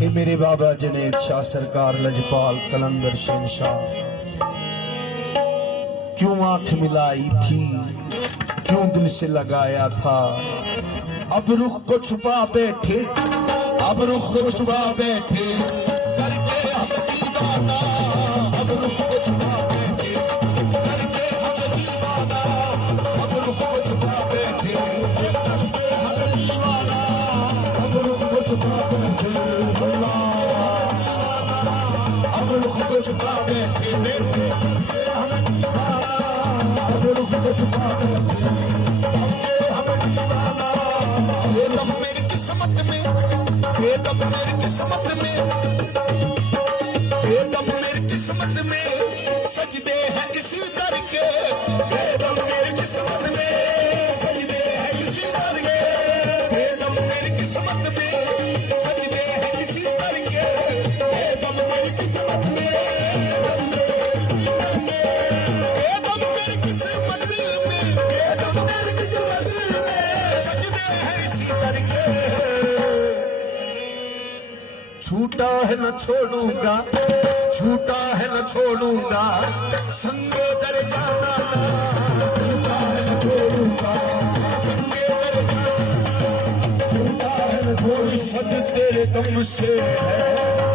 ये मेरे बाबा जनेत शाह सरकार लजपाल कलंदर शहनशाह, क्यों आंख मिलाई थी, क्यों दिल से लगाया था, अब रुख को छुपा बैठे, अब रुख को छुपा बैठे करके हम दीवाना, अब रुख को छुपा बैठे करके हम दीवाना, अब रुख को छुपा बैठे करके हम दीवाना, अब रुख को छुपा बैठे, अब रुख को छुपा बैठे करके हम दीवाना, अब रुख को छुपा बैठे करके हम दीवाना। ये तब मेरी किस्मत में, ये तब मेरी किस्मत में, ये तब मेरी किस्मत में सजदे हैं इसी दर के, ये तब मेरी किस्मत में सजदे हैं इसी दर के, ये तब मेरी किस्मत में सजदे हैं इसी दर के, ये तब मेरी किस्मत में, ये तब मेरी किस्मत में, ये तब मेरी किस्मत में सजदे हैं इसी दर के। छूटा है न छोड़ूंगा, छूटा है न छोड़ूंगा, संगे दर जाना ना, छूटा है न छोड़ूंगा, संगे दर जाना, छूटा है न छोड़ूंगा, सब तेरे दम से है।